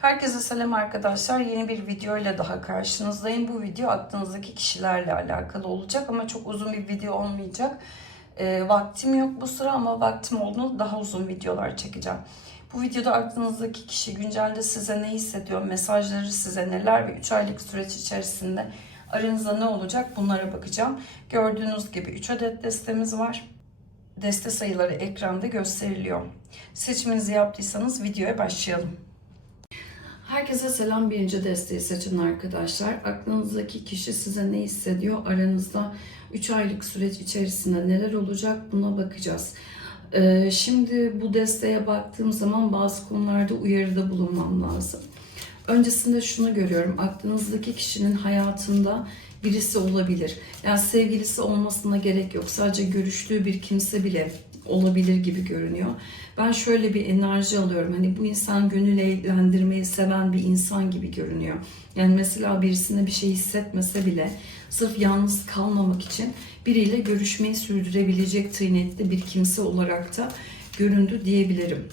Herkese selam arkadaşlar. Yeni bir video ile daha karşınızdayım. Bu video aklınızdaki kişilerle alakalı olacak ama çok uzun bir video olmayacak. Ee, vaktim yok bu sıra ama vaktim olduğunda daha uzun videolar çekeceğim. Bu videoda aklınızdaki kişi güncelde size ne hissediyor, mesajları size neler ve 3 aylık süreç içerisinde aranızda ne olacak bunlara bakacağım. Gördüğünüz gibi 3 adet destemiz var. Deste sayıları ekranda gösteriliyor. Seçiminizi yaptıysanız videoya başlayalım. Herkese selam birinci desteği seçin arkadaşlar. Aklınızdaki kişi size ne hissediyor? Aranızda 3 aylık süreç içerisinde neler olacak buna bakacağız. Ee, şimdi bu desteğe baktığım zaman bazı konularda uyarıda bulunmam lazım. Öncesinde şunu görüyorum. Aklınızdaki kişinin hayatında birisi olabilir. Yani sevgilisi olmasına gerek yok. Sadece görüştüğü bir kimse bile olabilir gibi görünüyor. Ben şöyle bir enerji alıyorum. Hani bu insan gönül eğlendirmeyi seven bir insan gibi görünüyor. Yani mesela birisine bir şey hissetmese bile sırf yalnız kalmamak için biriyle görüşmeyi sürdürebilecek tıynetli bir kimse olarak da göründü diyebilirim.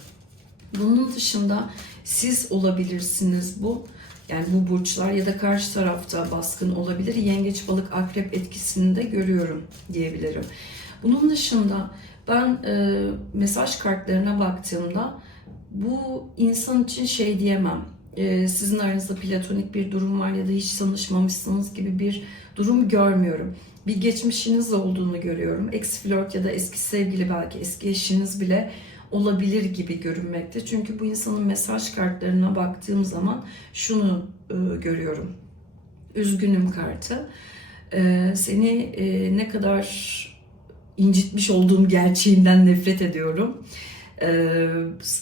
Bunun dışında siz olabilirsiniz bu. Yani bu burçlar ya da karşı tarafta baskın olabilir. Yengeç balık akrep etkisini de görüyorum diyebilirim. Bunun dışında ben e, mesaj kartlarına baktığımda bu insan için şey diyemem. E, sizin aranızda platonik bir durum var ya da hiç tanışmamışsınız gibi bir durum görmüyorum. Bir geçmişiniz olduğunu görüyorum. Ex flört ya da eski sevgili belki eski eşiniz bile olabilir gibi görünmekte. Çünkü bu insanın mesaj kartlarına baktığım zaman şunu e, görüyorum. Üzgünüm kartı. E, seni e, ne kadar incitmiş olduğum gerçeğinden nefret ediyorum. Ee,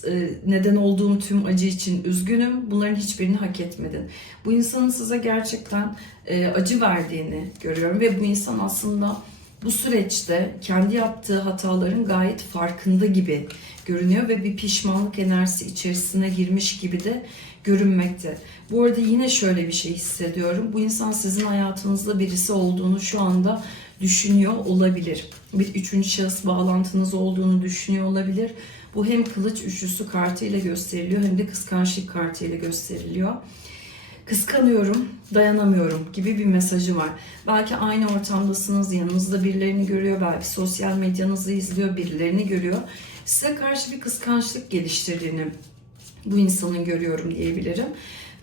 e, neden olduğum tüm acı için üzgünüm. Bunların hiçbirini hak etmedin. Bu insanın size gerçekten e, acı verdiğini görüyorum ve bu insan aslında bu süreçte kendi yaptığı hataların gayet farkında gibi görünüyor ve bir pişmanlık enerjisi içerisine girmiş gibi de görünmekte. Bu arada yine şöyle bir şey hissediyorum. Bu insan sizin hayatınızda birisi olduğunu şu anda düşünüyor olabilir. Bir üçüncü şahıs bağlantınız olduğunu düşünüyor olabilir. Bu hem kılıç üçlüsü kartı ile gösteriliyor hem de kıskançlık kartı ile gösteriliyor. Kıskanıyorum, dayanamıyorum gibi bir mesajı var. Belki aynı ortamdasınız, yanınızda birilerini görüyor, belki sosyal medyanızı izliyor, birilerini görüyor. Size karşı bir kıskançlık geliştirdiğini bu insanın görüyorum diyebilirim.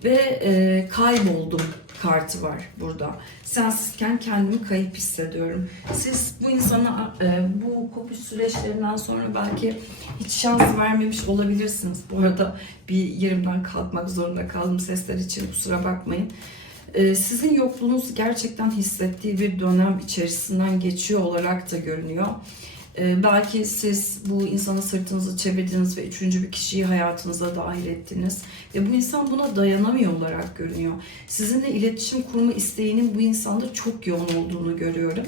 Ve e, kayboldum kartı var burada. Sensizken kendimi kayıp hissediyorum. Siz bu insana e, bu kopuş süreçlerinden sonra belki hiç şans vermemiş olabilirsiniz. Bu arada bir yerimden kalkmak zorunda kaldım sesler için kusura bakmayın. E, sizin yokluğunuz gerçekten hissettiği bir dönem içerisinden geçiyor olarak da görünüyor. Ee, belki siz bu insana sırtınızı çevirdiniz ve üçüncü bir kişiyi hayatınıza dahil ettiniz. Ve bu insan buna dayanamıyor olarak görünüyor. Sizinle iletişim kurma isteğinin bu insanda çok yoğun olduğunu görüyorum.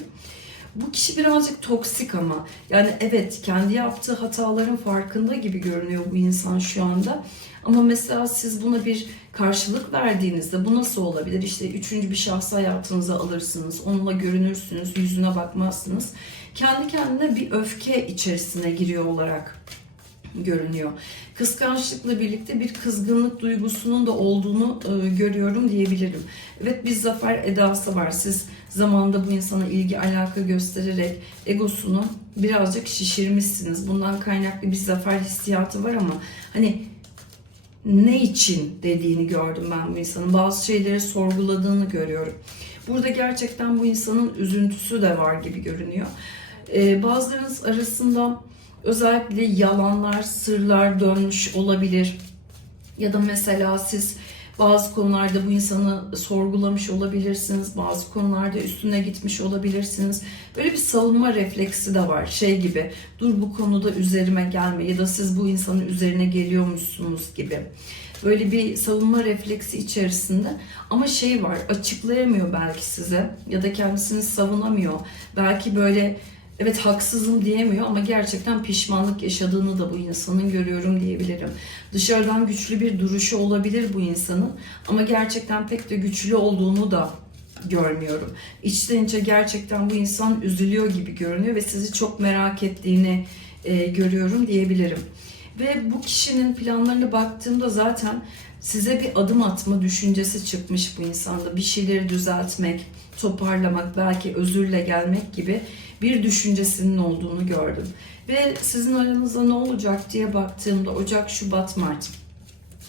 Bu kişi birazcık toksik ama yani evet kendi yaptığı hataların farkında gibi görünüyor bu insan şu anda. Ama mesela siz buna bir karşılık verdiğinizde bu nasıl olabilir? İşte üçüncü bir şahsı hayatınıza alırsınız, onunla görünürsünüz, yüzüne bakmazsınız. Kendi kendine bir öfke içerisine giriyor olarak görünüyor. Kıskançlıkla birlikte bir kızgınlık duygusunun da olduğunu e, görüyorum diyebilirim. Evet bir zafer edası var. Siz zamanda bu insana ilgi alaka göstererek egosunu birazcık şişirmişsiniz. Bundan kaynaklı bir zafer hissiyatı var ama hani ne için dediğini gördüm ben bu insanın. Bazı şeyleri sorguladığını görüyorum. Burada gerçekten bu insanın üzüntüsü de var gibi görünüyor. Ee, bazılarınız arasında özellikle yalanlar, sırlar dönmüş olabilir. Ya da mesela siz bazı konularda bu insanı sorgulamış olabilirsiniz. Bazı konularda üstüne gitmiş olabilirsiniz. Böyle bir savunma refleksi de var. Şey gibi dur bu konuda üzerime gelme ya da siz bu insanın üzerine geliyormuşsunuz gibi. Böyle bir savunma refleksi içerisinde ama şey var açıklayamıyor belki size ya da kendisini savunamıyor. Belki böyle evet haksızım diyemiyor ama gerçekten pişmanlık yaşadığını da bu insanın görüyorum diyebilirim. Dışarıdan güçlü bir duruşu olabilir bu insanın ama gerçekten pek de güçlü olduğunu da görmüyorum. İçten içe gerçekten bu insan üzülüyor gibi görünüyor ve sizi çok merak ettiğini e, görüyorum diyebilirim. Ve bu kişinin planlarına baktığımda zaten size bir adım atma düşüncesi çıkmış bu insanda. Bir şeyleri düzeltmek, toparlamak, belki özürle gelmek gibi bir düşüncesinin olduğunu gördüm. Ve sizin aranızda ne olacak diye baktığımda Ocak, Şubat, Mart.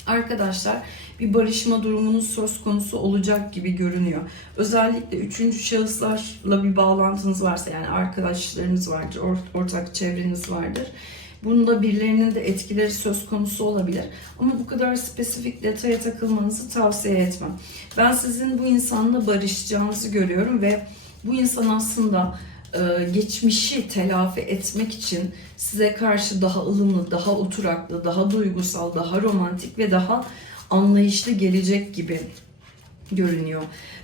Arkadaşlar bir barışma durumunuz söz konusu olacak gibi görünüyor. Özellikle üçüncü şahıslarla bir bağlantınız varsa yani arkadaşlarınız vardır, or- ortak çevreniz vardır. Bunda birilerinin de etkileri söz konusu olabilir. Ama bu kadar spesifik detaya takılmanızı tavsiye etmem. Ben sizin bu insanla barışacağınızı görüyorum ve bu insan aslında geçmişi telafi etmek için size karşı daha ılımlı, daha oturaklı, daha duygusal, daha romantik ve daha anlayışlı gelecek gibi görünüyor.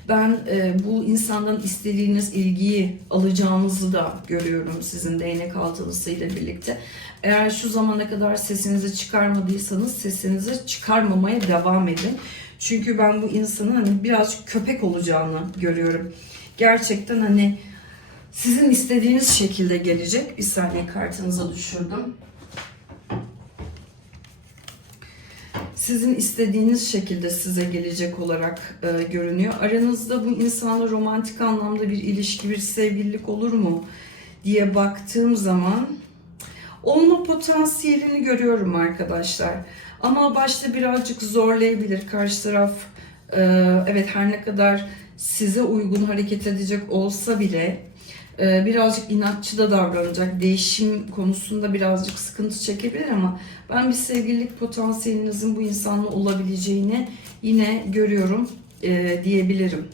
Ben e, bu insandan istediğiniz ilgiyi alacağınızı da görüyorum sizin değnek altılısıyla birlikte. Eğer şu zamana kadar sesinizi çıkarmadıysanız sesinizi çıkarmamaya devam edin. Çünkü ben bu insanın hani birazcık köpek olacağını görüyorum. Gerçekten hani sizin istediğiniz şekilde gelecek. Bir saniye kartınıza düşürdüm. Sizin istediğiniz şekilde size gelecek olarak e, görünüyor. Aranızda bu insanla romantik anlamda bir ilişki, bir sevgililik olur mu diye baktığım zaman olma potansiyelini görüyorum arkadaşlar. Ama başta birazcık zorlayabilir karşı taraf. e, evet her ne kadar size uygun hareket edecek olsa bile e, birazcık inatçı da davranacak. Değişim konusunda birazcık sıkıntı çekebilir ama ben bir sevgililik potansiyelinizin bu insanla olabileceğini yine görüyorum e, diyebilirim.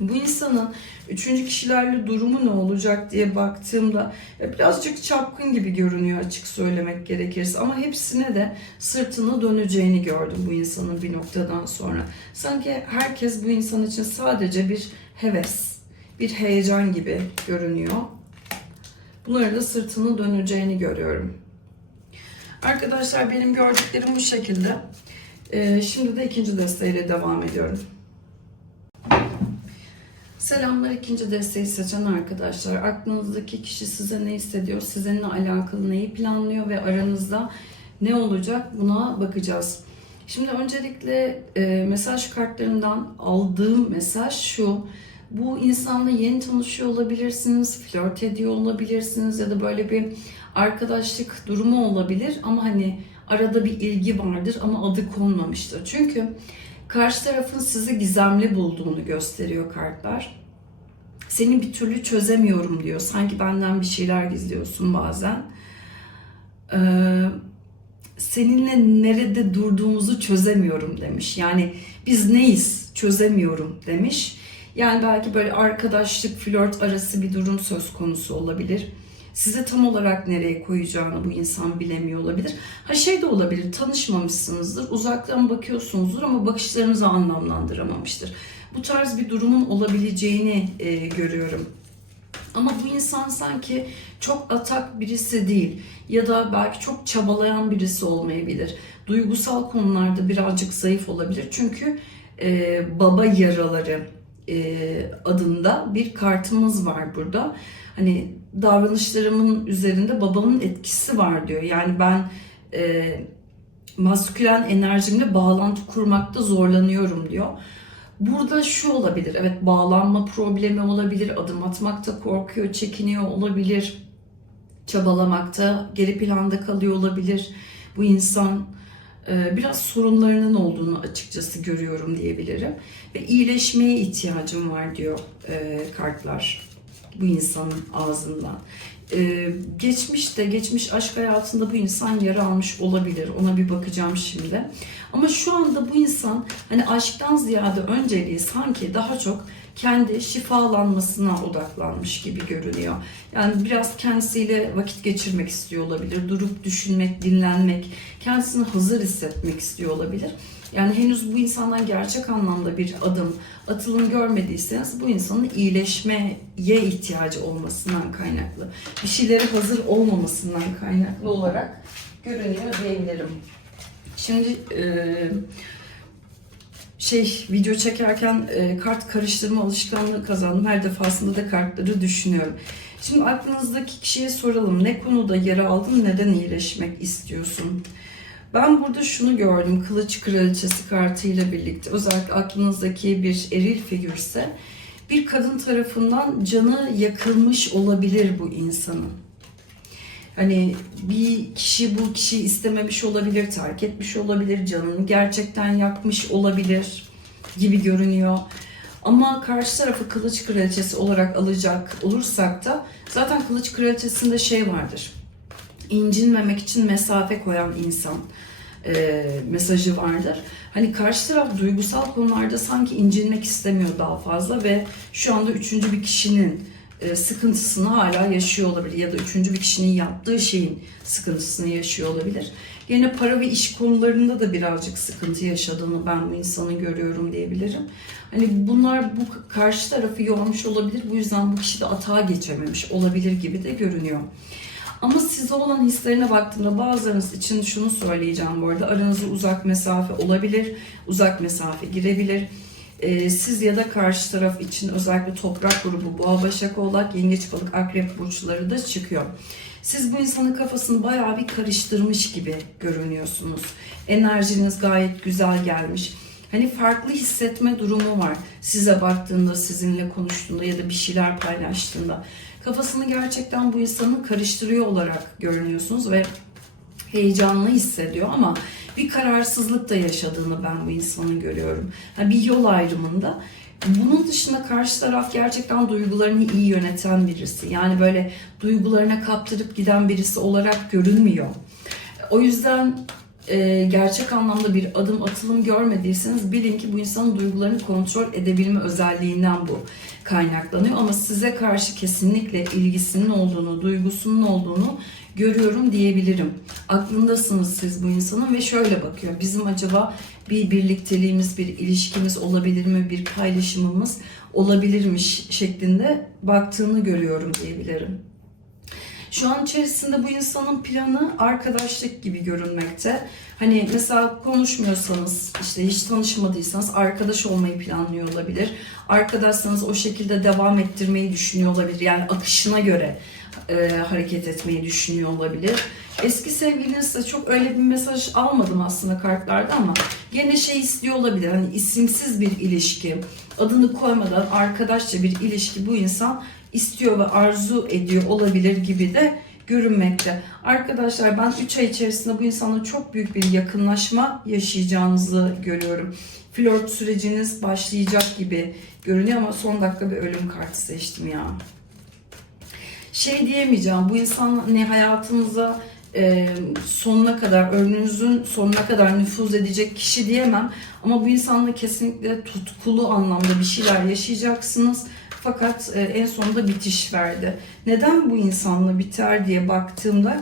Bu insanın üçüncü kişilerle durumu ne olacak diye baktığımda e, birazcık çapkın gibi görünüyor açık söylemek gerekirse ama hepsine de sırtını döneceğini gördüm bu insanın bir noktadan sonra. Sanki herkes bu insan için sadece bir heves, bir heyecan gibi görünüyor. Bunlara da sırtını döneceğini görüyorum. Arkadaşlar benim gördüklerim bu şekilde. Ee, şimdi de ikinci desteğiyle devam ediyorum. Selamlar ikinci desteği seçen arkadaşlar. Aklınızdaki kişi size ne hissediyor, sizinle alakalı neyi planlıyor ve aranızda ne olacak buna bakacağız. Şimdi öncelikle e, mesaj kartlarından aldığım mesaj şu. Bu insanla yeni tanışıyor olabilirsiniz, flört ediyor olabilirsiniz ya da böyle bir arkadaşlık durumu olabilir ama hani arada bir ilgi vardır ama adı konmamıştır. Çünkü karşı tarafın sizi gizemli bulduğunu gösteriyor kartlar. Seni bir türlü çözemiyorum diyor. Sanki benden bir şeyler gizliyorsun bazen. Ee, seninle nerede durduğumuzu çözemiyorum demiş. Yani biz neyiz çözemiyorum demiş. Yani belki böyle arkadaşlık, flört arası bir durum söz konusu olabilir. Size tam olarak nereye koyacağını bu insan bilemiyor olabilir. Ha şey de olabilir, tanışmamışsınızdır, uzaktan bakıyorsunuzdur ama bakışlarınızı anlamlandıramamıştır. Bu tarz bir durumun olabileceğini e, görüyorum. Ama bu insan sanki çok atak birisi değil ya da belki çok çabalayan birisi olmayabilir. Duygusal konularda birazcık zayıf olabilir. Çünkü e, baba yaraları e, adında bir kartımız var burada. Hani davranışlarımın üzerinde babamın etkisi var diyor. Yani ben e, maskülen enerjimle bağlantı kurmakta zorlanıyorum diyor. Burada şu olabilir, evet bağlanma problemi olabilir, adım atmakta korkuyor, çekiniyor olabilir, çabalamakta geri planda kalıyor olabilir. Bu insan e, biraz sorunlarının olduğunu açıkçası görüyorum diyebilirim. Ve iyileşmeye ihtiyacım var diyor e, kartlar bu insanın ağzından. Ee, geçmişte, geçmiş aşk hayatında bu insan yara almış olabilir. Ona bir bakacağım şimdi. Ama şu anda bu insan hani aşktan ziyade önceliği sanki daha çok kendi şifalanmasına odaklanmış gibi görünüyor. Yani biraz kendisiyle vakit geçirmek istiyor olabilir. Durup düşünmek, dinlenmek, kendisini hazır hissetmek istiyor olabilir. Yani henüz bu insandan gerçek anlamda bir adım, atılım görmediyseniz bu insanın iyileşmeye ihtiyacı olmasından kaynaklı. Bir şeylere hazır olmamasından kaynaklı olarak görünüyor diyebilirim. Şimdi e, şey video çekerken e, kart karıştırma alışkanlığı kazandım. Her defasında da kartları düşünüyorum. Şimdi aklınızdaki kişiye soralım. Ne konuda yara aldın? Neden iyileşmek istiyorsun? Ben burada şunu gördüm. Kılıç kraliçesi kartıyla birlikte. Özellikle aklınızdaki bir eril figürse bir kadın tarafından canı yakılmış olabilir bu insanın. Hani bir kişi bu kişiyi istememiş olabilir, terk etmiş olabilir, canını gerçekten yakmış olabilir gibi görünüyor. Ama karşı tarafı kılıç kraliçesi olarak alacak olursak da zaten kılıç kraliçesinde şey vardır. İncinmemek için mesafe koyan insan e, mesajı vardır. Hani karşı taraf duygusal konularda sanki incinmek istemiyor daha fazla ve şu anda üçüncü bir kişinin e, sıkıntısını hala yaşıyor olabilir ya da üçüncü bir kişinin yaptığı şeyin sıkıntısını yaşıyor olabilir. Yine para ve iş konularında da birazcık sıkıntı yaşadığını ben bu insanın görüyorum diyebilirim. Hani bunlar bu karşı tarafı yormuş olabilir. Bu yüzden bu kişi de atağa geçememiş olabilir gibi de görünüyor. Ama size olan hislerine baktığımda bazılarınız için şunu söyleyeceğim bu arada. Aranızda uzak mesafe olabilir, uzak mesafe girebilir. Ee, siz ya da karşı taraf için özellikle toprak grubu, boğa, başak, oğlak, yengeç, balık, akrep burçları da çıkıyor. Siz bu insanın kafasını bayağı bir karıştırmış gibi görünüyorsunuz. Enerjiniz gayet güzel gelmiş. Hani farklı hissetme durumu var. Size baktığında, sizinle konuştuğunda ya da bir şeyler paylaştığında. Kafasını gerçekten bu insanı karıştırıyor olarak görünüyorsunuz ve heyecanlı hissediyor ama bir kararsızlık da yaşadığını ben bu insanın görüyorum. Ha, bir yol ayrımında. Bunun dışında karşı taraf gerçekten duygularını iyi yöneten birisi. Yani böyle duygularına kaptırıp giden birisi olarak görünmüyor. O yüzden e, gerçek anlamda bir adım atılım görmediyseniz bilin ki bu insanın duygularını kontrol edebilme özelliğinden bu kaynaklanıyor. Ama size karşı kesinlikle ilgisinin olduğunu, duygusunun olduğunu görüyorum diyebilirim. Aklındasınız siz bu insanın ve şöyle bakıyor. Bizim acaba bir birlikteliğimiz, bir ilişkimiz olabilir mi, bir paylaşımımız olabilirmiş şeklinde baktığını görüyorum diyebilirim. Şu an içerisinde bu insanın planı arkadaşlık gibi görünmekte. Hani mesela konuşmuyorsanız, işte hiç tanışmadıysanız arkadaş olmayı planlıyor olabilir. Arkadaşsanız o şekilde devam ettirmeyi düşünüyor olabilir. Yani akışına göre e, hareket etmeyi düşünüyor olabilir. Eski sevgilinizle çok öyle bir mesaj almadım aslında kartlarda ama gene şey istiyor olabilir. Hani isimsiz bir ilişki, adını koymadan arkadaşça bir ilişki bu insan istiyor ve arzu ediyor olabilir gibi de görünmekte. Arkadaşlar ben 3 ay içerisinde bu insanla çok büyük bir yakınlaşma yaşayacağınızı görüyorum. Flört süreciniz başlayacak gibi görünüyor ama son dakika bir ölüm kartı seçtim ya. Şey diyemeyeceğim bu insan ne hayatınıza e, sonuna kadar, ömrünüzün sonuna kadar nüfuz edecek kişi diyemem. Ama bu insanla kesinlikle tutkulu anlamda bir şeyler yaşayacaksınız. Fakat e, en sonunda bitiş verdi. Neden bu insanla biter diye baktığımda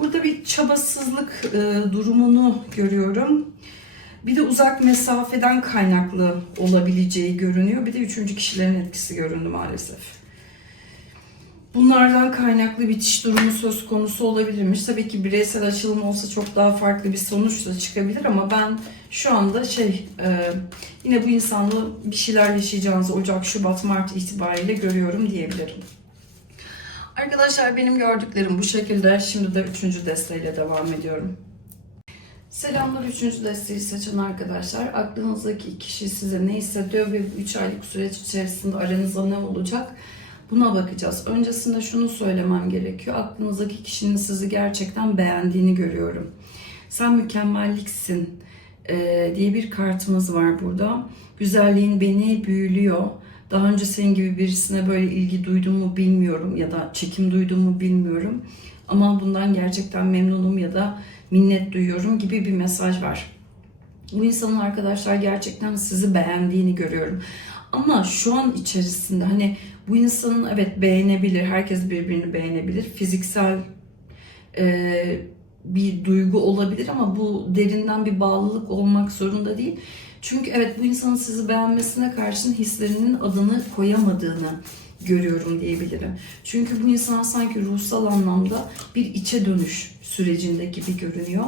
burada bir çabasızlık e, durumunu görüyorum. Bir de uzak mesafeden kaynaklı olabileceği görünüyor. Bir de üçüncü kişilerin etkisi göründü maalesef. Bunlardan kaynaklı bitiş durumu söz konusu olabilirmiş. Tabii ki bireysel açılım olsa çok daha farklı bir sonuç da çıkabilir ama ben şu anda şey e, yine bu insanla bir şeyler yaşayacağınızı Ocak, Şubat, Mart itibariyle görüyorum diyebilirim. Arkadaşlar benim gördüklerim bu şekilde. Şimdi de üçüncü desteğiyle devam ediyorum. Selamlar üçüncü desteği seçen arkadaşlar. Aklınızdaki kişi size ne hissediyor ve bu 3 aylık süreç içerisinde aranızda ne olacak? Buna bakacağız. Öncesinde şunu söylemem gerekiyor. Aklınızdaki kişinin sizi gerçekten beğendiğini görüyorum. Sen mükemmelliksin e, diye bir kartımız var burada. Güzelliğin beni büyülüyor. Daha önce senin gibi birisine böyle ilgi duyduğumu bilmiyorum ya da çekim duyduğumu bilmiyorum. Ama bundan gerçekten memnunum ya da minnet duyuyorum gibi bir mesaj var. Bu insanın arkadaşlar gerçekten sizi beğendiğini görüyorum. Ama şu an içerisinde hani bu insanın evet beğenebilir, herkes birbirini beğenebilir. Fiziksel e, bir duygu olabilir ama bu derinden bir bağlılık olmak zorunda değil. Çünkü evet bu insanın sizi beğenmesine karşın hislerinin adını koyamadığını görüyorum diyebilirim. Çünkü bu insan sanki ruhsal anlamda bir içe dönüş sürecinde gibi görünüyor.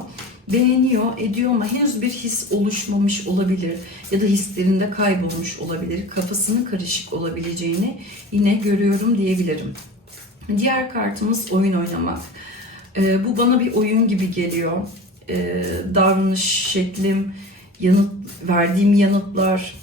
Beğeniyor, ediyor ama henüz bir his oluşmamış olabilir ya da hislerinde kaybolmuş olabilir. Kafasının karışık olabileceğini yine görüyorum diyebilirim. Diğer kartımız oyun oynamak. Ee, bu bana bir oyun gibi geliyor. e, davranış şeklim, yanıt verdiğim yanıtlar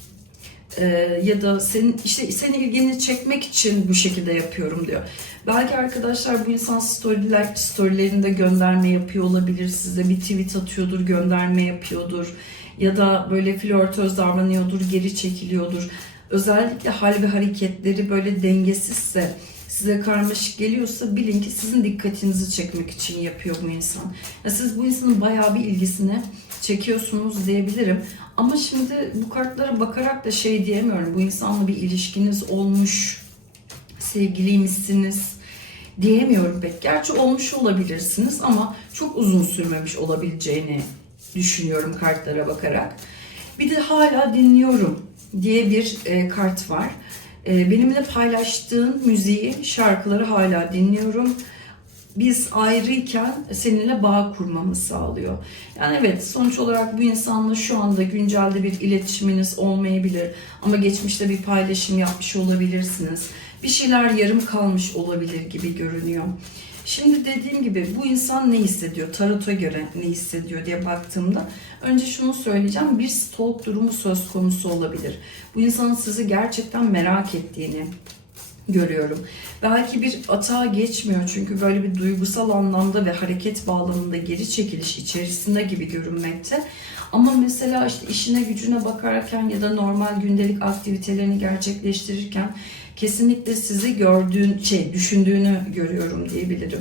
e, ya da senin işte senin ilgini çekmek için bu şekilde yapıyorum diyor. Belki arkadaşlar bu insan storyler, storylerinde gönderme yapıyor olabilir size. Bir tweet atıyordur, gönderme yapıyordur. Ya da böyle flörtöz davranıyordur, geri çekiliyordur. Özellikle hal ve hareketleri böyle dengesizse, size karmaşık geliyorsa bilin ki sizin dikkatinizi çekmek için yapıyor bu insan. Ya siz bu insanın bayağı bir ilgisini çekiyorsunuz diyebilirim. Ama şimdi bu kartlara bakarak da şey diyemiyorum. Bu insanla bir ilişkiniz olmuş, sevgiliymişsiniz diyemiyorum pek. Gerçi olmuş olabilirsiniz ama çok uzun sürmemiş olabileceğini düşünüyorum kartlara bakarak. Bir de hala dinliyorum diye bir e, kart var. E, benimle paylaştığın müziği, şarkıları hala dinliyorum. Biz ayrıyken seninle bağ kurmamı sağlıyor. Yani evet sonuç olarak bu insanla şu anda güncelde bir iletişiminiz olmayabilir. Ama geçmişte bir paylaşım yapmış olabilirsiniz. Bir şeyler yarım kalmış olabilir gibi görünüyor. Şimdi dediğim gibi bu insan ne hissediyor? Tarot'a göre ne hissediyor diye baktığımda önce şunu söyleyeceğim. Bir stalk durumu söz konusu olabilir. Bu insanın sizi gerçekten merak ettiğini görüyorum. Belki bir atağa geçmiyor çünkü böyle bir duygusal anlamda ve hareket bağlamında geri çekiliş içerisinde gibi görünmekte. Ama mesela işte işine gücüne bakarken ya da normal gündelik aktivitelerini gerçekleştirirken kesinlikle sizi gördüğün şey düşündüğünü görüyorum diyebilirim.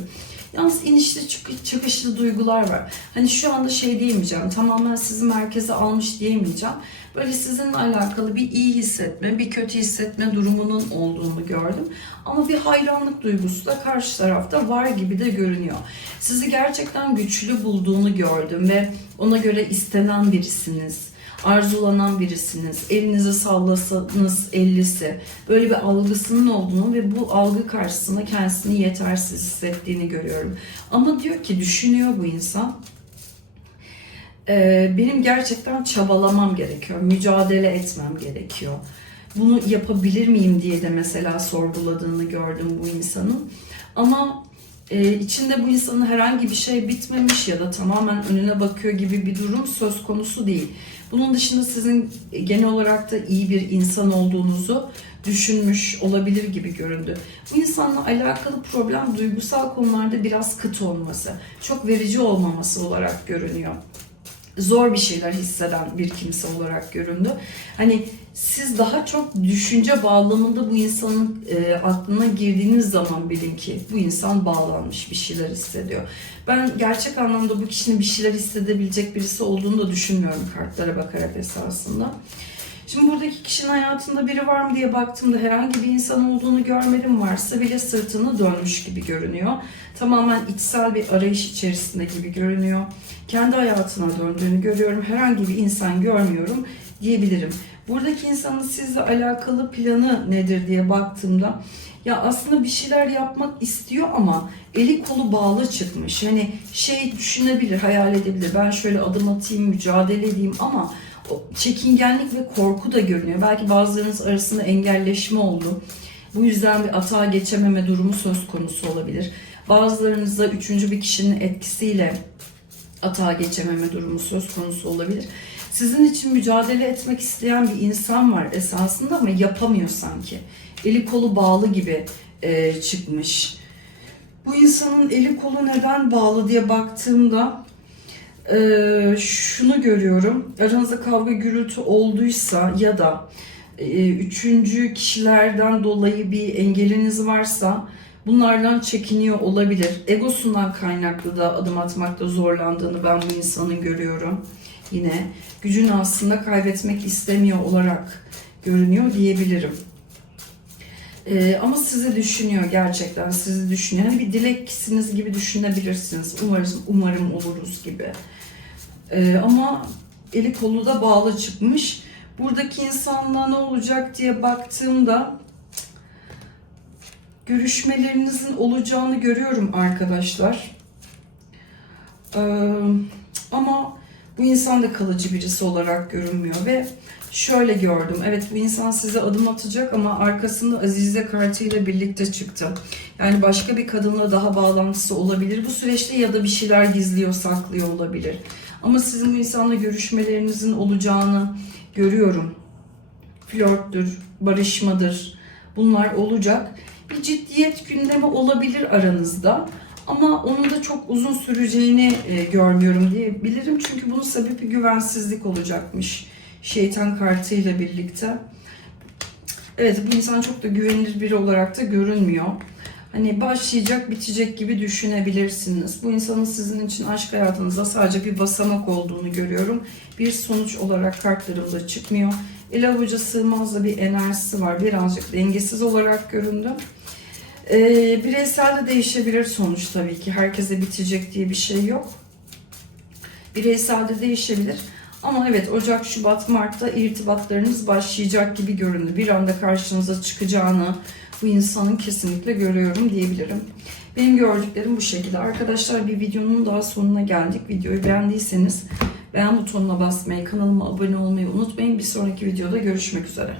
Yalnız inişli çık- çıkışlı duygular var. Hani şu anda şey diyemeyeceğim. Tamamen sizi merkeze almış diyemeyeceğim. Böyle sizinle alakalı bir iyi hissetme, bir kötü hissetme durumunun olduğunu gördüm. Ama bir hayranlık duygusu da karşı tarafta var gibi de görünüyor. Sizi gerçekten güçlü bulduğunu gördüm ve ona göre istenen birisiniz arzulanan birisiniz. Elinizi sallasanız ellisi. Böyle bir algısının olduğunu ve bu algı karşısında kendisini yetersiz hissettiğini görüyorum. Ama diyor ki düşünüyor bu insan. Ee, benim gerçekten çabalamam gerekiyor. Mücadele etmem gerekiyor. Bunu yapabilir miyim diye de mesela sorguladığını gördüm bu insanın. Ama e, içinde bu insanın herhangi bir şey bitmemiş ya da tamamen önüne bakıyor gibi bir durum söz konusu değil. Bunun dışında sizin genel olarak da iyi bir insan olduğunuzu düşünmüş olabilir gibi göründü. Bu insanla alakalı problem duygusal konularda biraz kıt olması, çok verici olmaması olarak görünüyor. Zor bir şeyler hisseden bir kimse olarak göründü. Hani siz daha çok düşünce bağlamında bu insanın e, aklına girdiğiniz zaman bilin ki bu insan bağlanmış bir şeyler hissediyor. Ben gerçek anlamda bu kişinin bir şeyler hissedebilecek birisi olduğunu da düşünmüyorum kartlara bakarak esasında. Şimdi buradaki kişinin hayatında biri var mı diye baktığımda herhangi bir insan olduğunu görmedim varsa bile sırtını dönmüş gibi görünüyor. Tamamen içsel bir arayış içerisinde gibi görünüyor. Kendi hayatına döndüğünü görüyorum. Herhangi bir insan görmüyorum diyebilirim. Buradaki insanın sizle alakalı planı nedir diye baktığımda ya aslında bir şeyler yapmak istiyor ama eli kolu bağlı çıkmış. Hani şey düşünebilir, hayal edebilir. Ben şöyle adım atayım, mücadele edeyim ama çekingenlik ve korku da görünüyor. Belki bazılarınız arasında engelleşme oldu. Bu yüzden bir atağa geçememe durumu söz konusu olabilir. Bazılarınızda üçüncü bir kişinin etkisiyle atağa geçememe durumu söz konusu olabilir. Sizin için mücadele etmek isteyen bir insan var esasında ama yapamıyor sanki. Eli kolu bağlı gibi e, çıkmış. Bu insanın eli kolu neden bağlı diye baktığımda e, şunu görüyorum. Aranızda kavga gürültü olduysa ya da e, üçüncü kişilerden dolayı bir engeliniz varsa bunlardan çekiniyor olabilir. Egosundan kaynaklı da adım atmakta zorlandığını ben bu insanın görüyorum. Yine gücünü aslında kaybetmek istemiyor olarak görünüyor diyebilirim. Ee, ama sizi düşünüyor gerçekten sizi düşünüyor. Hani bir dileksiniz gibi düşünebilirsiniz. Umarım, umarım oluruz gibi. Ee, ama eli kolu da bağlı çıkmış. Buradaki insanla ne olacak diye baktığımda görüşmelerinizin olacağını görüyorum arkadaşlar. Ee, ama Bu insan da kalıcı birisi olarak görünmüyor ve şöyle gördüm. Evet bu insan size adım atacak ama arkasında Azize kartıyla birlikte çıktı. Yani başka bir kadınla daha bağlantısı olabilir bu süreçte ya da bir şeyler gizliyor, saklıyor olabilir. Ama sizin bu insanla görüşmelerinizin olacağını görüyorum. Flörttür, barışmadır. Bunlar olacak. Bir ciddiyet gündemi olabilir aranızda. Ama onun da çok uzun süreceğini e, görmüyorum diyebilirim. Çünkü bunun sebebi güvensizlik olacakmış. Şeytan kartıyla birlikte. Evet bu insan çok da güvenilir biri olarak da görünmüyor. Hani başlayacak bitecek gibi düşünebilirsiniz. Bu insanın sizin için aşk hayatınızda sadece bir basamak olduğunu görüyorum. Bir sonuç olarak kartlarımda çıkmıyor. El avuca sığmaz da bir enerjisi var. Birazcık dengesiz olarak göründü. Ee, bireysel de değişebilir sonuç tabii ki. Herkese bitecek diye bir şey yok. Bireysel de değişebilir. Ama evet Ocak, Şubat, Mart'ta irtibatlarınız başlayacak gibi göründü. Bir anda karşınıza çıkacağını bu insanın kesinlikle görüyorum diyebilirim. Benim gördüklerim bu şekilde. Arkadaşlar bir videonun daha sonuna geldik. Videoyu beğendiyseniz beğen butonuna basmayı, kanalıma abone olmayı unutmayın. Bir sonraki videoda görüşmek üzere.